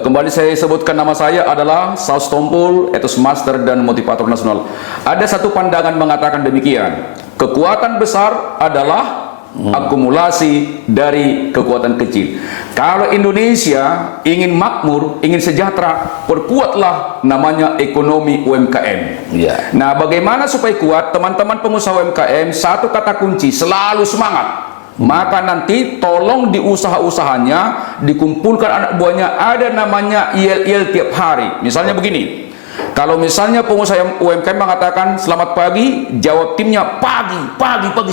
Kembali saya sebutkan, nama saya adalah Saus Tompul, etos master dan motivator nasional. Ada satu pandangan mengatakan demikian, kekuatan besar adalah akumulasi dari kekuatan kecil. Kalau Indonesia ingin makmur, ingin sejahtera, perkuatlah namanya ekonomi UMKM. Ya. Nah, bagaimana supaya kuat? Teman-teman pengusaha UMKM, satu kata kunci, selalu semangat. Maka nanti tolong di usaha-usahanya dikumpulkan anak buahnya, ada namanya IL-IL tiap hari. Misalnya begini, kalau misalnya pengusaha UMKM mengatakan selamat pagi, jawab timnya pagi,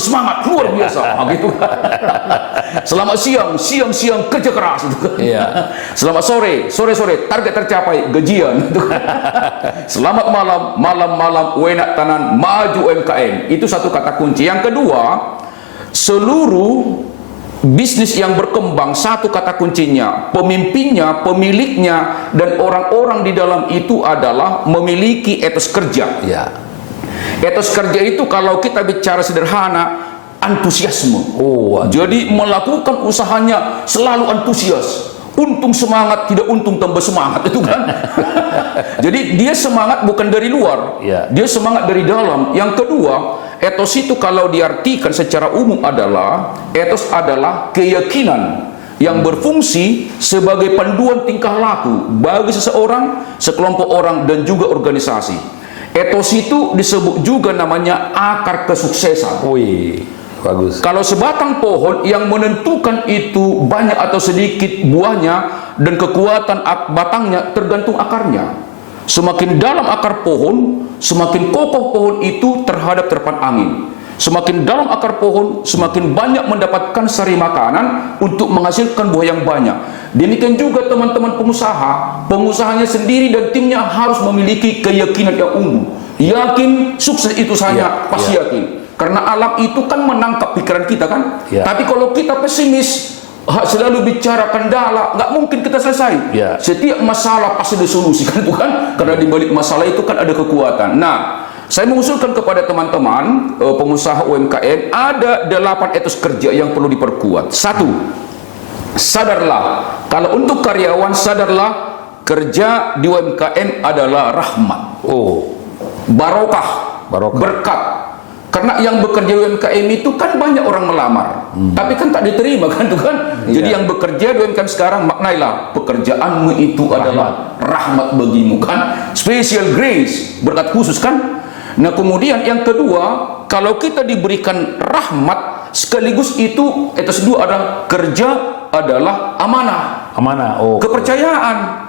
semangat luar biasa, gitu. Selamat siang, kerja keras, gitu. Iya. Selamat sore, target tercapai, gajian. Gitu. Selamat malam, enak tanan, maju UMKM. Itu satu kata kunci. Yang kedua, seluruh bisnis yang berkembang, satu kata kuncinya, pemimpinnya, pemiliknya, dan orang-orang di dalam itu adalah memiliki etos kerja. Ya. Etos kerja itu kalau kita bicara sederhana, antusiasme. Oh, jadi melakukan usahanya selalu antusias. Untung semangat, tidak untung tambah semangat, itu kan. Jadi dia semangat bukan dari luar, dia semangat dari dalam. Yang kedua, etos itu kalau diartikan secara umum adalah, etos adalah keyakinan yang berfungsi sebagai panduan tingkah laku bagi seseorang, sekelompok orang, dan juga organisasi. Etos itu disebut juga namanya akar kesuksesan. Wih, bagus. Kalau sebatang pohon yang menentukan itu banyak atau sedikit buahnya dan kekuatan batangnya tergantung akarnya. Semakin dalam akar pohon, semakin kokoh pohon itu terhadap terpan angin. Semakin dalam akar pohon, semakin banyak mendapatkan sari makanan untuk menghasilkan buah yang banyak. Demikian juga teman-teman pengusaha, pengusahanya sendiri dan timnya harus memiliki keyakinan yang unggul. Yakin sukses itu saja, pasti yakin. Karena alam itu kan menangkap pikiran kita kan. Tapi kalau kita pesimis, selalu bicara kendala, nggak mungkin kita selesai. Setiap masalah pasti ada solusi kan, itu kan? Karena di balik masalah itu kan ada kekuatan. Nah, saya mengusulkan kepada teman-teman pengusaha UMKM, ada 8 etos kerja yang perlu diperkuat. 1, sadarlah. Kalau untuk karyawan, sadarlah kerja di UMKM adalah rahmat. Barokah, berkat. Karena yang bekerja UMKM itu kan banyak orang melamar, tapi kan tak diterima kan, tuh kan. Jadi yang bekerja di UMKM sekarang, maknailah pekerjaanmu itu adalah rahmat bagimu kan, special grace, berkat khusus kan. Nah, kemudian yang kedua, kalau kita diberikan rahmat sekaligus itu etos 2 adalah kerja adalah amanah, kepercayaan.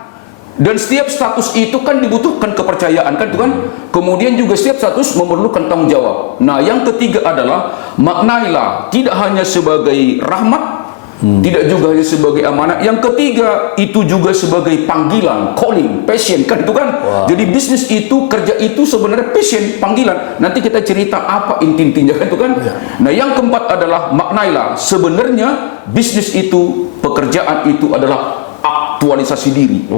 Dan setiap status itu kan dibutuhkan kepercayaan kan, itu kan. Kemudian juga setiap status memerlukan tanggung jawab. Nah, yang ketiga adalah maknailah tidak hanya sebagai rahmat, tidak juga hanya sebagai amanah. Yang ketiga itu juga sebagai panggilan, calling, passion kan, itu kan. Jadi bisnis itu, kerja itu sebenarnya passion, panggilan. Nanti kita cerita apa inti-intinya kan, itu kan. Nah, yang keempat adalah maknailah sebenarnya bisnis itu, pekerjaan itu adalah aktualisasi diri.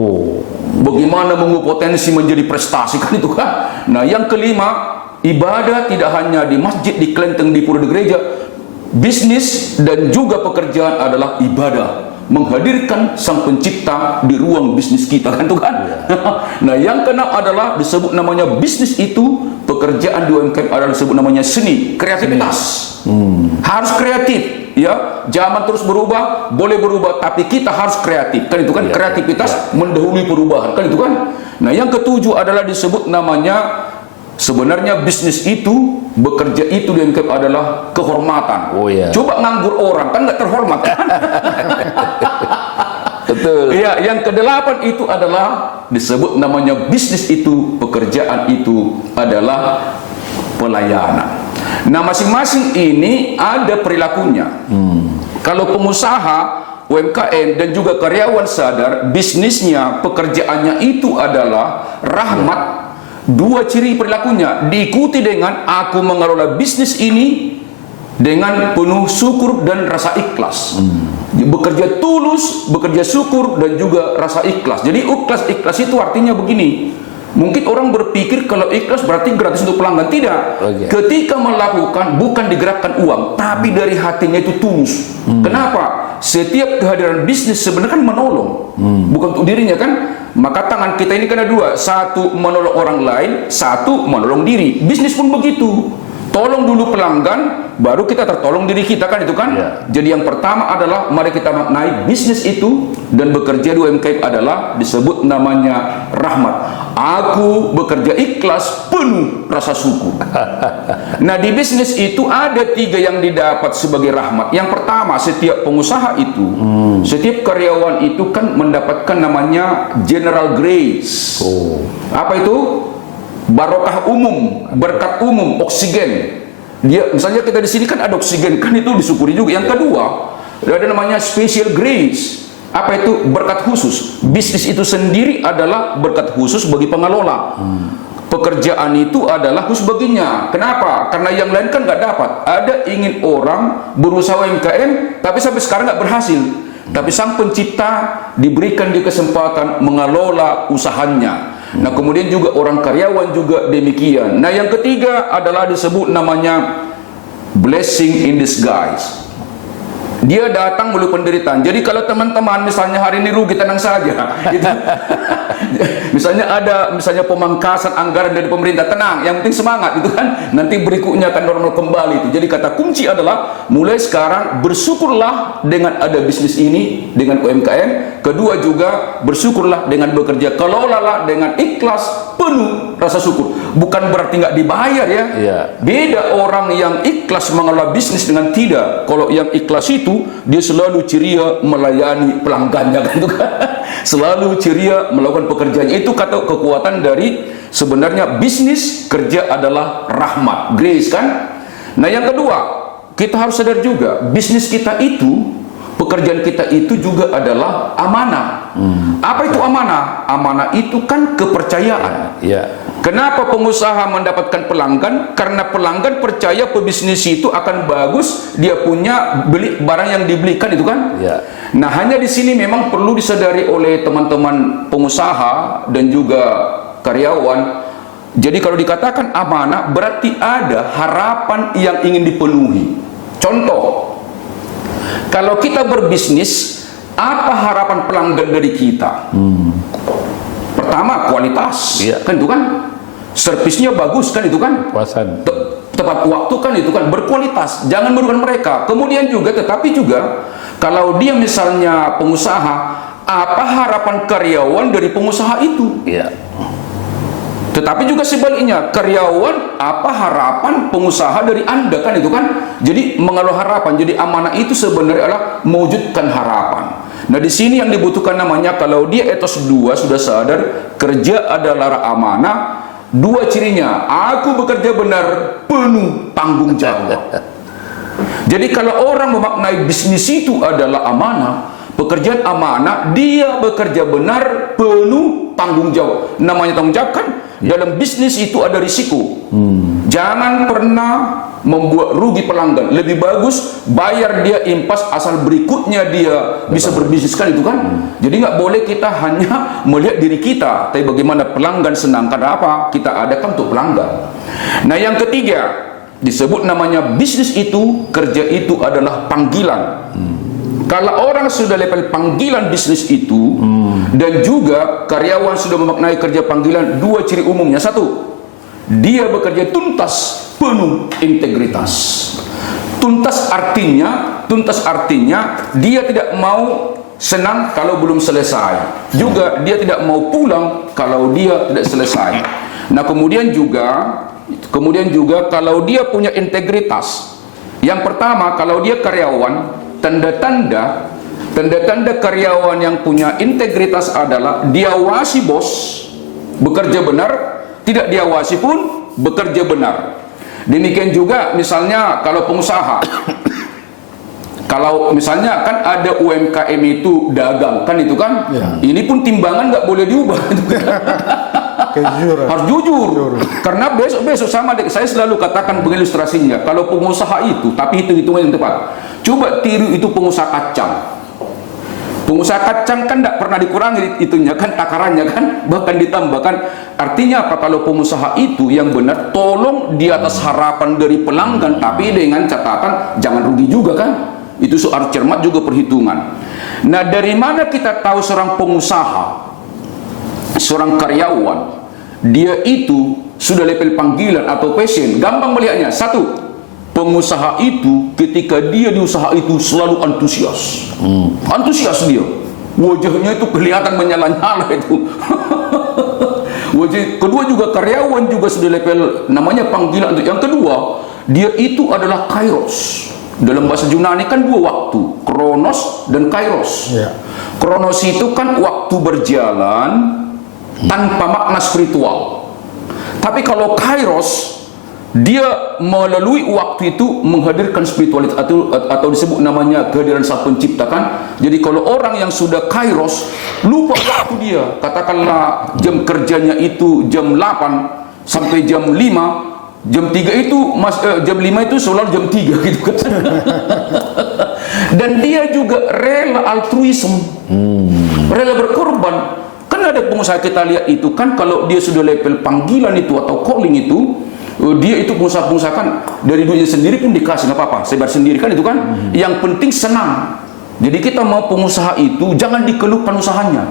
Bagaimana mengubah potensi menjadi prestasi kan, itu kan. Nah, yang kelima, ibadah tidak hanya di masjid, di kelenteng, di pura, di gereja. Bisnis dan juga pekerjaan adalah ibadah, menghadirkan sang pencipta di ruang bisnis kita kan, itu kan. Nah, yang keenam adalah disebut namanya bisnis itu, pekerjaan di UMKM adalah disebut namanya seni, kreativitas. Harus kreatif. Ya, zaman terus berubah, boleh berubah, tapi kita harus kreatif kan, itu kan. Kreativitas mendahului perubahan kan, itu kan. Nah, yang ketujuh adalah disebut namanya, sebenarnya bisnis itu, bekerja itu di UMKM adalah kehormatan. Coba nganggur orang kan nggak terhormat kan. Betul. Ya, yang kedelapan itu adalah disebut namanya bisnis itu, pekerjaan itu adalah pelayanan. Nah, masing-masing ini ada perilakunya. Kalau pengusaha UMKM dan juga karyawan sadar bisnisnya, pekerjaannya itu adalah rahmat, 2 ciri perilakunya diikuti dengan aku mengelola bisnis ini dengan penuh syukur dan rasa ikhlas. Bekerja tulus, bekerja syukur, dan juga rasa ikhlas. Jadi ikhlas itu artinya begini. Mungkin orang berpikir kalau ikhlas berarti gratis untuk pelanggan. Tidak. Ketika melakukan bukan digerakkan uang, tapi dari hatinya itu tulus. Kenapa? setiap kehadiran bisnis sebenarnya kan menolong, bukan untuk dirinya kan. Maka tangan kita ini kan ada dua, satu menolong orang lain, satu menolong diri. Bisnis pun begitu, tolong dulu pelanggan, baru kita tertolong diri kita kan, itu kan. Jadi yang pertama adalah mari kita maknai bisnis itu dan bekerja di UMKM adalah disebut namanya rahmat. Aku bekerja ikhlas penuh rasa syukur. Nah, di bisnis itu ada 3 yang didapat sebagai rahmat. Yang pertama, setiap pengusaha itu, setiap karyawan itu kan mendapatkan namanya general grace. Apa itu? Barokah umum, berkat umum, oksigen. Dia misalnya kita di sini kan ada oksigen, kan itu disyukuri juga. Yang kedua, ada namanya special grace. Apa itu? Berkat khusus. Bisnis itu sendiri adalah berkat khusus bagi pengelola. Pekerjaan itu adalah khusus baginya. Kenapa? Karena yang lain kan nggak dapat. Ada ingin orang berusaha UMKM, tapi sampai sekarang nggak berhasil. Tapi sang pencipta diberikan di kesempatan mengelola usahanya. Nah, kemudian juga orang karyawan juga demikian. Nah, yang ketiga adalah disebut namanya blessing in disguise. Dia datang melalui penderitaan. Jadi kalau teman-teman misalnya hari ini rugi, tenang saja. Gitu. Misalnya ada pemangkasan anggaran dari pemerintah, tenang. Yang penting semangat, itu kan. Nanti berikutnya akan normal kembali itu. Jadi kata kunci adalah mulai sekarang bersyukurlah dengan ada bisnis ini dengan UMKM. Kedua juga bersyukurlah dengan bekerja. Kelolalah dengan ikhlas penuh rasa syukur. Bukan berarti nggak dibayar ya. Beda orang yang ikhlas mengelola bisnis dengan tidak. Kalau yang ikhlas itu dia selalu ceria melayani pelanggannya kan, itu kan. Selalu ceria melakukan pekerjaannya. Itu kata kekuatan dari sebenarnya bisnis kerja adalah rahmat, grace kan. Nah, yang kedua, kita harus sadar juga bisnis kita itu, pekerjaan kita itu juga adalah amanah. Apa itu amanah? Amanah itu kan kepercayaan. Kenapa pengusaha mendapatkan pelanggan? Karena pelanggan percaya pebisnis itu akan bagus, dia punya beli barang yang dibelikan, itu kan. Nah, hanya di sini memang perlu disadari oleh teman-teman pengusaha dan juga karyawan. Jadi kalau dikatakan amanah berarti ada harapan yang ingin dipenuhi. Contoh, kalau kita berbisnis, apa harapan pelanggan dari kita? Pertama, kualitas, kan itu kan. Servisnya bagus kan, itu kan. Tepat waktu kan, itu kan. Berkualitas, jangan merugikan mereka. Kemudian juga, tetapi juga kalau dia misalnya pengusaha, apa harapan karyawan dari pengusaha itu? Tetapi juga sebaliknya, karyawan apa harapan pengusaha dari Anda kan, itu kan. Jadi mengelola harapan. Jadi amanah itu sebenarnya adalah mewujudkan harapan. Nah, di sini yang dibutuhkan namanya, kalau dia etos 2 sudah sadar kerja adalah amanah. 2 cirinya, aku bekerja benar, penuh tanggung jawab. Jadi kalau orang memaknai bisnis itu adalah amanah, pekerjaan amanah, dia bekerja benar, penuh tanggung jawab. Namanya tanggung jawab kan, dalam bisnis itu ada risiko. Jangan pernah membuat rugi pelanggan. Lebih bagus bayar dia impas asal berikutnya dia bisa berbisnis kan, itu kan. Jadi nggak boleh kita hanya melihat diri kita, tapi bagaimana pelanggan senang. Karena apa? Kita adakan untuk pelanggan. Nah, yang ketiga disebut namanya bisnis itu, kerja itu adalah panggilan. Kalau orang sudah level panggilan bisnis itu, dan juga karyawan sudah memaknai kerja panggilan, 2 ciri umumnya. 1, dia bekerja tuntas, penuh integritas. Tuntas artinya dia tidak mau senang kalau belum selesai. Juga dia tidak mau pulang kalau dia tidak selesai. Nah, kemudian juga kalau dia punya integritas. Yang pertama, kalau dia karyawan, tanda-tanda karyawan yang punya integritas adalah diawasi bos, bekerja benar, tidak diawasi pun bekerja benar. Demikian juga misalnya kalau pengusaha, kalau misalnya kan ada UMKM itu dagang kan, itu kan. Ini pun timbangan nggak boleh diubah. Harus jujur. Karena besok sama saya selalu katakan pengilustrasinya, kalau pengusaha itu, tapi hitung-hitungan yang tepat. Coba tiru itu pengusaha kacang. Pengusaha kacang kan tidak pernah dikurangi itunya kan, takarannya kan, bahkan ditambahkan. Artinya apa? Kalau pengusaha itu yang benar, tolong di atas harapan dari pelanggan, tapi dengan catatan jangan rugi juga kan. Itu harus cermat juga perhitungan. Nah, dari mana kita tahu seorang pengusaha, seorang karyawan, dia itu sudah level panggilan atau passion? Gampang melihatnya. Satu, pengusaha itu ketika dia di usaha itu selalu antusias. Antusias dia. Wajahnya itu kelihatan menyala-nyala itu. Wajah. Kedua juga karyawan juga sudah level namanya panggilan. Yang kedua, dia itu adalah kairos. Dalam bahasa Yunani kan dua waktu, kronos dan kairos. Kronos itu kan waktu berjalan tanpa makna spiritual. Tapi kalau kairos, dia melalui waktu itu menghadirkan spiritualitas atau disebut namanya kehadiran Sang Pencipta kan. Jadi kalau orang yang sudah kairos lupa waktu dia, katakanlah jam kerjanya itu jam 8 sampai jam 5, jam 3 itu jam 5 itu selalu jam 3 gitu kan. Dan dia juga rela altruisme, rela berkorban. Kan ada pengusaha kita lihat itu kan, kalau dia sudah level panggilan itu atau calling itu, dia itu pengusaha-pengusaha kan dari duitnya sendiri pun dikasih, nggak apa-apa, sebar sendiri kan itu kan. Yang penting senang. Jadi kita mau pengusaha itu jangan dikeluhkan usahanya,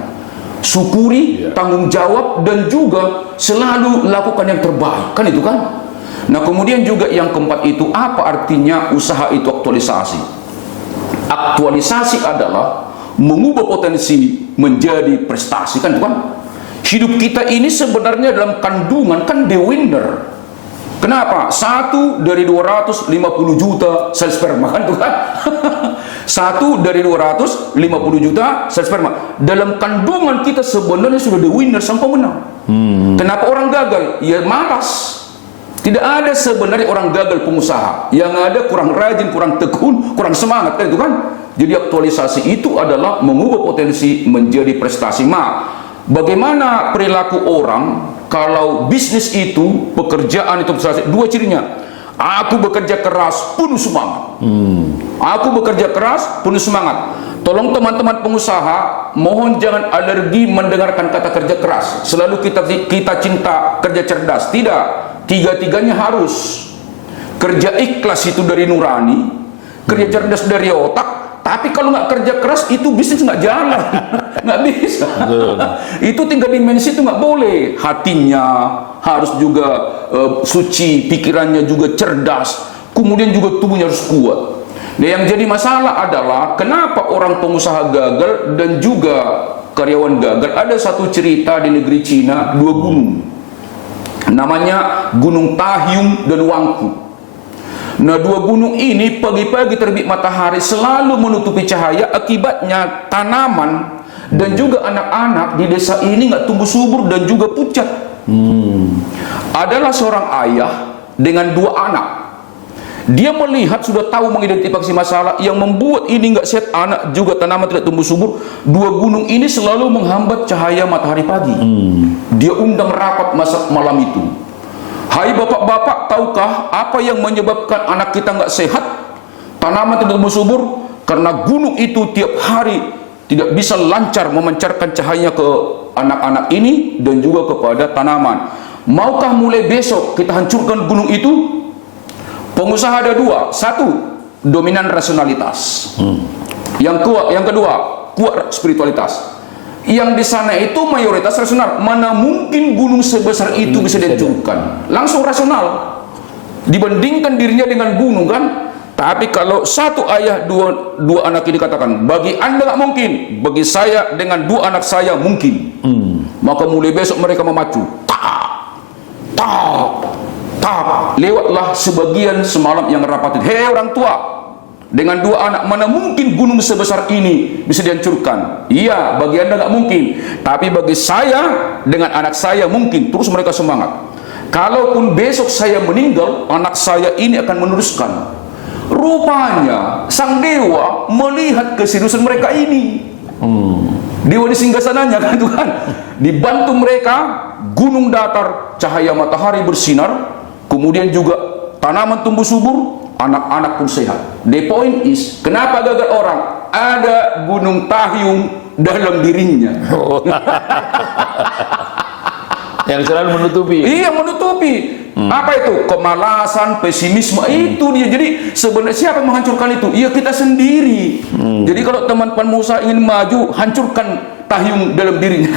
syukuri, tanggung jawab, dan juga selalu lakukan yang terbaik kan itu kan. Nah kemudian juga yang keempat itu, apa artinya usaha itu aktualisasi? Aktualisasi adalah mengubah potensi menjadi prestasi kan itu kan. Hidup kita ini sebenarnya dalam kandungan kan the winner. Kenapa? 1 dari 250 juta sel sperma kan itu kan. 1 dari 250 juta sel sperma. Dalam kandungan kita sebenarnya sudah the winner, sang pemenang. Kenapa orang gagal? Ya malas. Tidak ada sebenarnya orang gagal pengusaha. Yang ada kurang rajin, kurang tekun, kurang semangat kan itu kan. Jadi aktualisasi itu adalah mengubah potensi menjadi prestasi. Bagaimana perilaku orang kalau bisnis itu, pekerjaan itu prestasi? Dua cirinya. Aku bekerja keras, penuh semangat. Aku bekerja keras, penuh semangat. Tolong teman-teman pengusaha, mohon jangan alergi mendengarkan kata kerja keras. Selalu kita cinta kerja cerdas. Tidak, tiga-tiganya harus. Kerja ikhlas itu dari nurani, kerja cerdas dari otak. Tapi kalau nggak kerja keras itu bisnis nggak jalan, nggak bisa. Itu tiga dimensi itu nggak boleh. Hatinya harus juga suci, pikirannya juga cerdas, kemudian juga tubuhnya harus kuat. Nah yang jadi masalah adalah kenapa orang pengusaha gagal dan juga karyawan gagal. Ada satu cerita di negeri Cina, dua gunung, namanya Gunung Tahyung dan Wangku. Nah dua gunung ini pagi-pagi terbit matahari selalu menutupi cahaya, akibatnya tanaman dan juga anak-anak di desa ini nggak tumbuh subur dan juga pucat. Adalah seorang ayah dengan dua anak. Dia melihat, sudah tahu mengidentifikasi masalah yang membuat ini nggak sehat, anak juga tanaman tidak tumbuh subur. Dua gunung ini selalu menghambat cahaya matahari pagi. Dia undang rapat malam itu. Hai bapak-bapak, tahukah apa yang menyebabkan anak kita nggak sehat, tanaman tidak tumbuh subur? Karena gunung itu tiap hari tidak bisa lancar memancarkan cahaya ke anak-anak ini dan juga kepada tanaman. Maukah mulai besok kita hancurkan gunung itu? Pengusaha ada dua. Satu, dominan rasionalitas. Yang kedua, kuat spiritualitas. Yang di sana itu mayoritas rasional. Mana mungkin gunung sebesar itu bisa dihancurkan? Langsung rasional. Dibandingkan dirinya dengan gunung kan. Tapi kalau satu ayah dua anak ini katakan, bagi anda nggak mungkin, bagi saya dengan dua anak saya mungkin. Maka mulai besok mereka memacu. Tak. Lewatlah sebagian semalam yang rapat. Hei orang tua, dengan dua anak mana mungkin gunung sebesar ini bisa dihancurkan? Iya, bagi anda nggak mungkin, tapi bagi saya dengan anak saya mungkin. Terus mereka semangat. Kalaupun besok saya meninggal, anak saya ini akan meneruskan. Rupanya sang dewa melihat keseriusan mereka ini. Dewa di singgasananya kan itu kan. Dibantu mereka, gunung datar, cahaya matahari bersinar, kemudian juga tanaman tumbuh subur, anak-anak pun sehat. The point is, kenapa gagal orang? Ada Gunung Tahyung dalam dirinya. Yang selalu menutupi. Iya, menutupi. Apa itu? Kemalasan, pesimisme, itu dia. Jadi sebenarnya siapa yang menghancurkan itu? Iya, kita sendiri. Jadi kalau teman-teman pengusaha ingin maju, hancurkan tahyung dalam dirinya.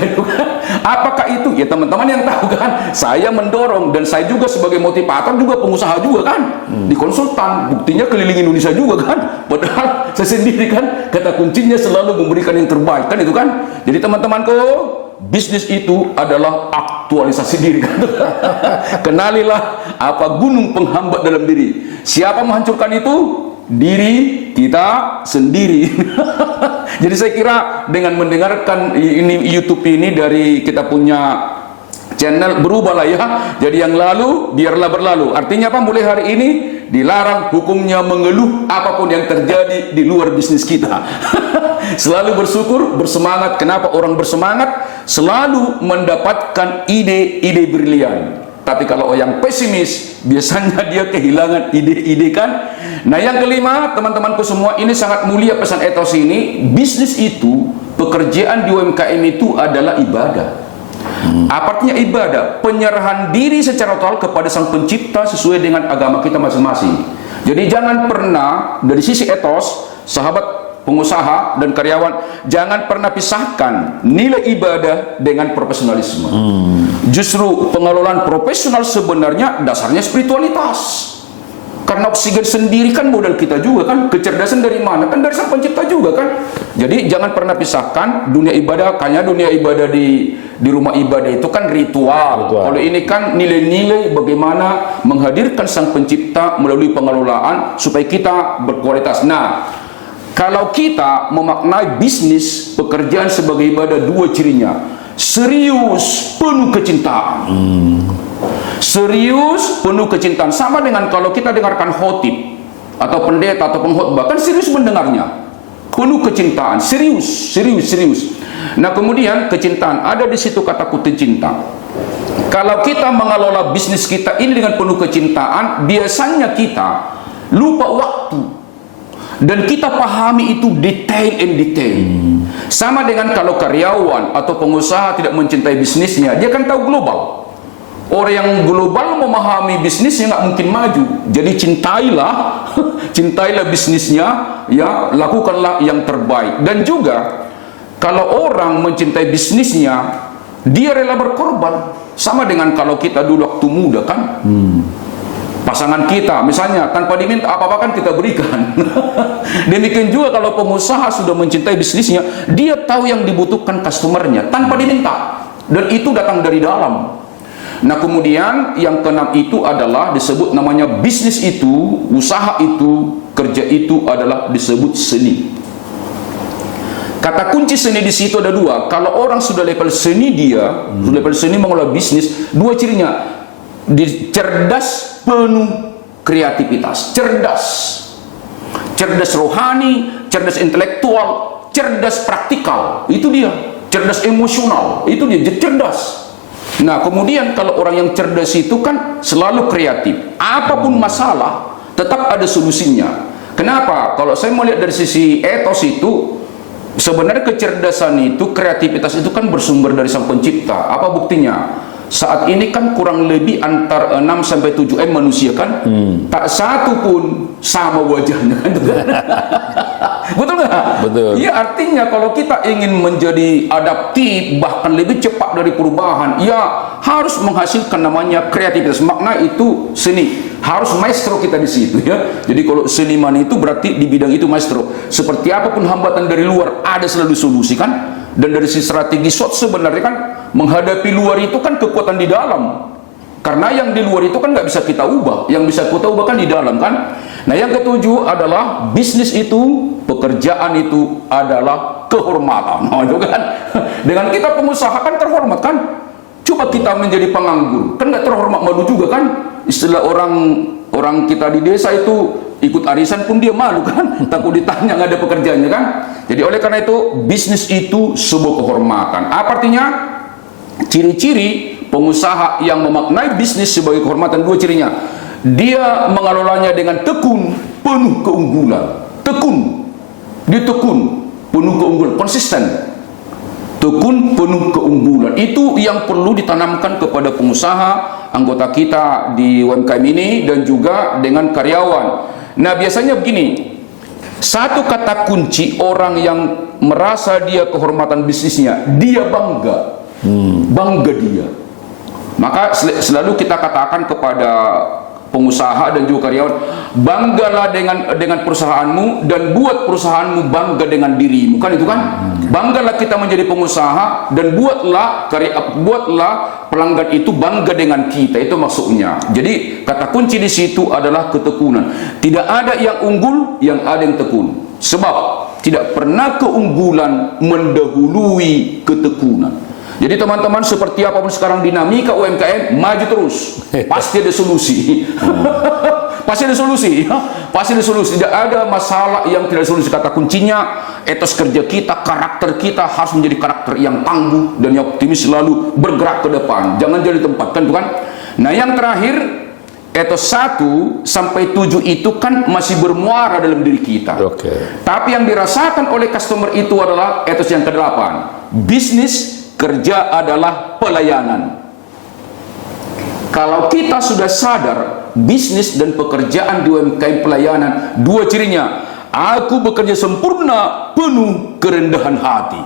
Apakah itu? Ya teman-teman yang tahu kan. Saya mendorong, dan saya juga sebagai motivator juga pengusaha juga kan. Di konsultan, buktinya keliling Indonesia juga kan. Padahal saya sendiri kan, kata kuncinya selalu memberikan yang terbaik kan itu kan. Jadi teman-temanku, bisnis itu adalah aktualisasi diri kan? Kenalilah apa gunung penghambat dalam diri. Siapa menghancurkan itu? Diri kita sendiri. Jadi saya kira dengan mendengarkan ini YouTube ini dari kita punya channel, berubahlah ya. Jadi yang lalu biarlah berlalu. Artinya apa? Mulai hari ini dilarang hukumnya mengeluh apapun yang terjadi di luar bisnis kita. Selalu bersyukur, bersemangat. Kenapa orang bersemangat? Selalu mendapatkan ide-ide brilian. Tapi kalau yang pesimis, biasanya dia kehilangan ide-ide kan. Nah yang kelima, teman-temanku semua, ini sangat mulia pesan etos ini. Bisnis itu, pekerjaan di UMKM itu adalah ibadah. Apa artinya ibadah? Penyerahan diri secara total kepada Sang Pencipta sesuai dengan agama kita masing-masing. Jadi jangan pernah dari sisi etos, sahabat pengusaha dan karyawan, jangan pernah pisahkan nilai ibadah dengan profesionalisme. Justru pengelolaan profesional sebenarnya dasarnya spiritualitas. Karena oksigen sendiri kan modal kita juga kan. Kecerdasan dari mana? Kan dari Sang Pencipta juga kan. Jadi jangan pernah pisahkan dunia ibadah. Kayaknya dunia ibadah di rumah ibadah itu kan ritual. Kalau ini kan nilai-nilai bagaimana menghadirkan Sang Pencipta melalui pengelolaan supaya kita berkualitas. Nah, kalau kita memaknai bisnis pekerjaan sebagai ibadah, dua cirinya: serius, penuh kecintaan. Serius, penuh kecintaan. Sama dengan kalau kita dengarkan khotib atau pendeta atau pengkhotbah, kan serius mendengarnya, penuh kecintaan, serius. Nah kemudian kecintaan, ada di situ kata kutip cinta. Kalau kita mengelola bisnis kita ini dengan penuh kecintaan, biasanya kita lupa waktu. Dan kita pahami itu detail and detail. Sama dengan kalau karyawan atau pengusaha tidak mencintai bisnisnya, dia kan tahu global. Orang yang global memahami bisnisnya nggak mungkin maju. Jadi cintailah bisnisnya, ya, lakukanlah yang terbaik. Dan juga kalau orang mencintai bisnisnya, dia rela berkorban. Sama dengan kalau kita dulu waktu muda kan. Pasangan kita misalnya tanpa diminta apa-apa kan kita berikan. Demikian juga kalau pengusaha sudah mencintai bisnisnya, dia tahu yang dibutuhkan customernya tanpa diminta, dan itu datang dari dalam. Nah kemudian yang keenam itu adalah disebut namanya bisnis itu, usaha itu, kerja itu adalah disebut seni. Kata kunci seni di situ ada dua. Kalau orang sudah level seni, dia sudah level seni mengelola bisnis, dua cirinya: cerdas, penuh kreativitas. Cerdas rohani, cerdas intelektual, cerdas praktikal, itu dia. Cerdas emosional, itu dia, cerdas. Nah kemudian kalau orang yang cerdas itu kan selalu kreatif. Apapun masalah tetap ada solusinya. Kenapa? Kalau saya melihat dari sisi etos itu, sebenarnya kecerdasan itu, kreativitas itu kan bersumber dari Sang Pencipta. Apa buktinya? Saat ini kan kurang lebih antar 6 sampai 7 manusia kan, tak satu pun sama wajahnya kan. Betul nggak? Betul. Iya, artinya kalau kita ingin menjadi adaptif, bahkan lebih cepat dari perubahan, ya harus menghasilkan namanya kreativitas. Makna itu seni, harus maestro kita di situ ya. Jadi kalau seniman itu berarti di bidang itu maestro. Seperti apapun hambatan dari luar, ada selalu solusi kan. Dan dari sisi strategi SWOT sebenarnya kan menghadapi luar itu kan kekuatan di dalam. Karena yang di luar itu kan nggak bisa kita ubah, yang bisa kita ubah kan di dalam kan. Nah yang ketujuh adalah bisnis itu, pekerjaan itu adalah kehormatan. Nah itu kan, dengan kita pengusaha kan terhormat kan. Coba kita menjadi penganggur, kan nggak terhormat, malu juga kan. Istilah orang kita di desa itu ikut arisan pun dia malu kan, takut ditanya, nggak ada pekerjaannya kan. Jadi oleh karena itu bisnis itu sebuah kehormatan. Apa artinya? Ciri-ciri pengusaha yang memaknai bisnis sebagai kehormatan, dua cirinya: dia mengelolanya dengan tekun, penuh keunggulan. Dia tekun, penuh keunggulan, konsisten. tekun, penuh keunggulan. Itu yang perlu ditanamkan kepada pengusaha, anggota kita di UMKM ini, dan juga dengan karyawan. Nah, biasanya begini, satu kata kunci orang yang merasa dia kehormatan bisnisnya, dia bangga. Bangga dia. Maka selalu kita katakan kepada pengusaha dan juga karyawan, banggalah dengan perusahaanmu dan buat perusahaanmu bangga dengan dirimu, kan itu kan? Banggalah kita menjadi pengusaha dan buatlah pelanggan itu bangga dengan kita, itu maksudnya. Jadi kata kunci di situ adalah ketekunan. Tidak ada yang unggul, yang ada yang tekun. Sebab tidak pernah keunggulan mendahului ketekunan. Jadi teman-teman, seperti apapun sekarang dinamika UMKM, maju terus. Pasti ada solusi. Pasti ada solusi. Pasti ada solusi. Tidak ada masalah yang tidak ada solusi. Kata kuncinya, etos kerja kita, karakter kita harus menjadi karakter yang tangguh dan yang optimis, selalu bergerak ke depan. Jangan jadi tempat, kan, bukan? Nah, yang terakhir, etos 1 sampai 7 itu kan masih bermuara dalam diri kita. Tapi yang dirasakan oleh customer itu adalah etos yang ke-8. Bisnis kerja adalah pelayanan. Kalau kita sudah sadar bisnis dan pekerjaan di UMKM pelayanan, dua cirinya, aku bekerja sempurna penuh kerendahan hati.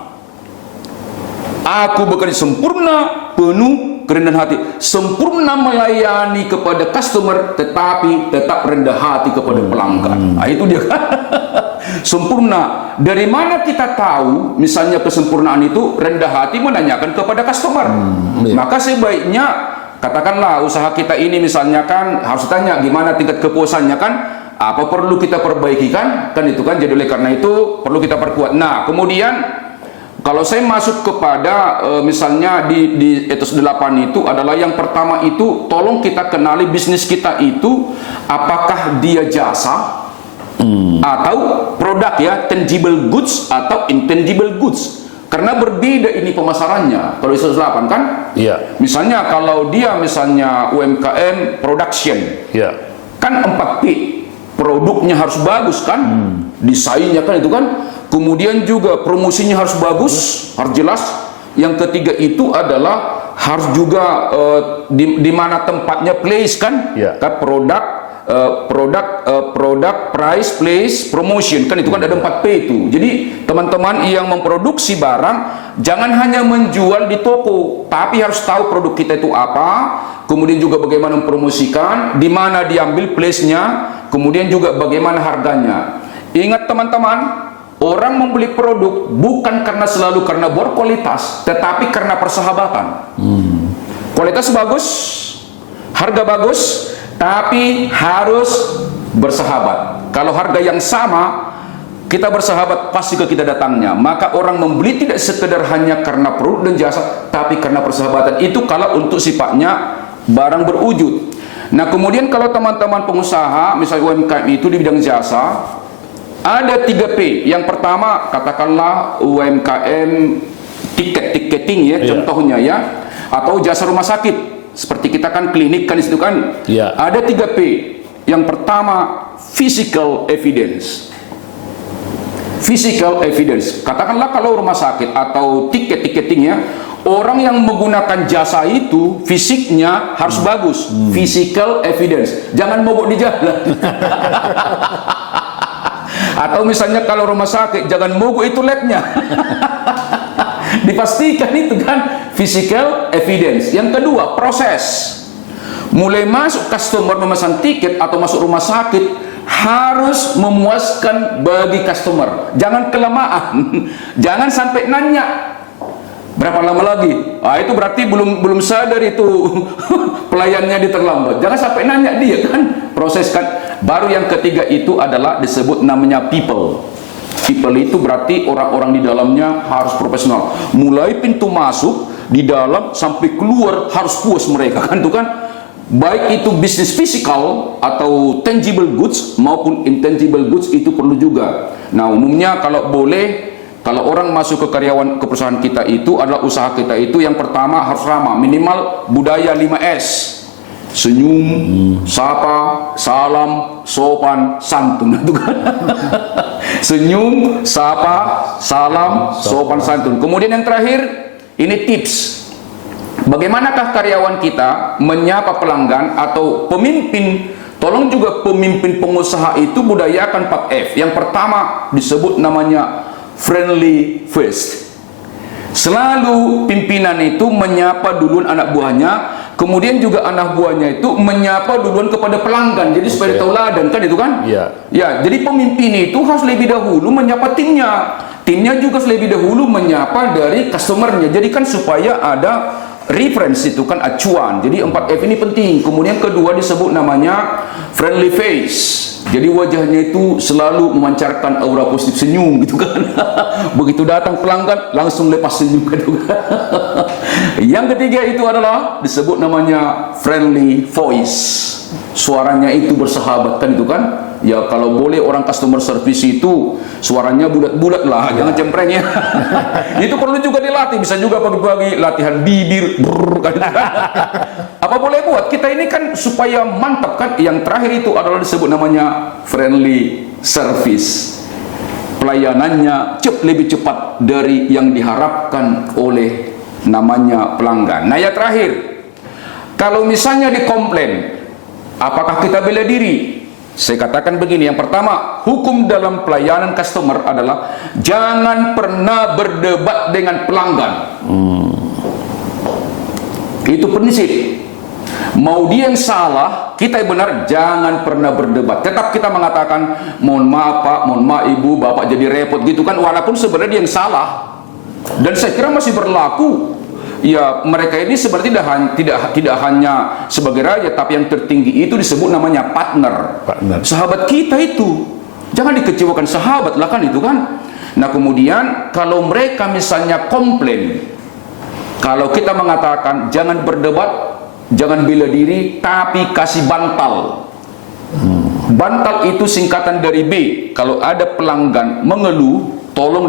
Aku bekerja sempurna penuh kerendahan hati, sempurna melayani kepada customer tetapi tetap rendah hati kepada pelanggan. Nah, itu dia kan. Sempurna. Dari mana kita tahu misalnya kesempurnaan itu? Rendah hati menanyakan kepada customer. Maka sebaiknya, katakanlah usaha kita ini misalnya kan harus tanya gimana tingkat kepuasannya, kan, apa perlu kita perbaiki, kan itu kan. Jadi oleh karena itu perlu kita perkuat. Nah, kemudian kalau saya masuk kepada misalnya di etos 8 itu adalah yang pertama itu, tolong kita kenali bisnis kita itu apakah dia jasa atau produk, ya, tangible goods atau intangible goods. Karena berbeda ini pemasarannya. Kalau etos 8 kan? Iya. Misalnya kalau dia misalnya UMKM production. Iya. Kan 4P. Produknya harus bagus, kan? Desainnya, kan itu kan? Kemudian juga promosinya harus bagus, harus jelas. Yang ketiga itu adalah harus juga di mana tempatnya, place, kan? Kan produk, price, place, promotion, kan itu kan ada 4P itu. Jadi teman-teman yang memproduksi barang jangan hanya menjual di toko, tapi harus tahu produk kita itu apa, kemudian juga bagaimana mempromosikan, di mana diambil place-nya, kemudian juga bagaimana harganya. Ingat teman-teman, orang membeli produk bukan selalu karena berkualitas, tetapi karena persahabatan. Kualitas bagus, harga bagus, tapi harus bersahabat. Kalau harga yang sama, kita bersahabat, pasti ke kita datangnya. Maka orang membeli tidak sekedar hanya karena produk dan jasa, tapi karena persahabatan. Itu kalau untuk sifatnya barang berwujud. Nah, kemudian kalau teman-teman pengusaha, misalnya UMKM itu di bidang jasa, ada 3P. Yang pertama, katakanlah UMKM tiketing, ya, contohnya, ya, atau jasa rumah sakit. Seperti kita kan klinik, kan itu kan. Ada 3P. Yang pertama, physical evidence. Physical evidence. Katakanlah kalau rumah sakit atau tiketingnya, orang yang menggunakan jasa itu fisiknya harus bagus. Physical evidence. Jangan mogok di jalan. Atau misalnya kalau rumah sakit, jangan mogok itu labnya. Dipastikan itu kan physical evidence. Yang kedua, proses. Mulai masuk customer memesan tiket atau masuk rumah sakit harus memuaskan bagi customer. Jangan kelamaan. Jangan sampai nanya berapa lama lagi. Itu berarti belum sadar itu pelayannya terlambat. Jangan sampai nanya dia, kan. Proses, kan. Baru yang ketiga itu adalah disebut namanya people. People itu berarti orang-orang di dalamnya harus profesional. Mulai pintu masuk di dalam sampai keluar harus puas mereka, kan, itu kan. Baik itu bisnis fisikal atau tangible goods maupun intangible goods itu perlu juga. Nah, umumnya kalau boleh, kalau orang masuk ke karyawan ke perusahaan kita itu adalah usaha kita itu, yang pertama harus ramah, minimal budaya 5S. Senyum, sapa, salam, sopan, santun, itu kan. Senyum, sapa, salam, sopan santun. Kemudian yang terakhir, ini tips. Bagaimanakah karyawan kita menyapa pelanggan atau pemimpin? Tolong juga pemimpin pengusaha itu budayakan 4F. Yang pertama disebut namanya friendly first. Selalu pimpinan itu menyapa duluan anak buahnya, kemudian juga anak buahnya itu menyapa duluan kepada pelanggan. Jadi supaya tauladan kan itu kan? Iya. Ya, jadi pemimpin itu harus lebih dahulu menyapa timnya. Timnya juga lebih dahulu menyapa dari customernya. Jadi kan supaya ada reference itu kan acuan. Jadi 4F ini penting. Kemudian kedua disebut namanya friendly face. Jadi wajahnya itu selalu memancarkan aura positif, senyum gitu kan. Begitu datang pelanggan langsung lepas senyum gitu kan. Yang ketiga itu adalah disebut namanya friendly voice. Suaranya itu bersahabat kan itu kan. Ya kalau boleh orang customer service itu suaranya bulat-bulat lah, jangan cempreng ya. Itu perlu juga dilatih, bisa juga pagi-pagi latihan bibir kan. Apa boleh buat? Kita ini kan supaya mantap kan. Yang terakhir itu adalah disebut namanya friendly service. Pelayanannya lebih cepat dari yang diharapkan oleh namanya pelanggan. Nah, yang terakhir, kalau misalnya dikomplain, apakah kita bela diri? Saya katakan begini, yang pertama, hukum dalam pelayanan customer adalah jangan pernah berdebat dengan pelanggan. Itu prinsip. Mau dia yang salah, kita yang benar, jangan pernah berdebat. Tetap kita mengatakan, mohon maaf Pak, mohon maaf Ibu, Bapak jadi repot gitu kan, walaupun sebenarnya dia yang salah. Dan saya kira masih berlaku. Ya, mereka ini seperti tidak hanya sebagai raja, tapi yang tertinggi itu disebut namanya partner. Sahabat kita itu. Jangan dikecewakan sahabat lah kan itu kan. Nah, kemudian kalau mereka misalnya komplain, kalau kita mengatakan jangan berdebat, jangan bela diri, tapi kasih bantal. Bantal itu singkatan dari B. Kalau ada pelanggan mengeluh, tolong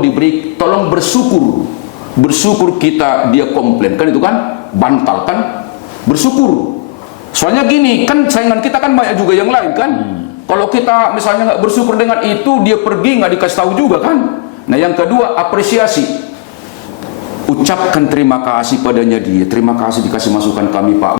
bersyukur. Bersyukur kita dia komplain kan itu kan, bantal kan, bersyukur. Soalnya gini kan, saingan kita kan banyak juga yang lain kan. Kalau kita misalnya nggak bersyukur dengan itu, dia pergi nggak dikasih tahu juga kan. Nah, yang kedua apresiasi. Ucapkan terima kasih padanya dia. Terima kasih dikasih masukan kami Pak.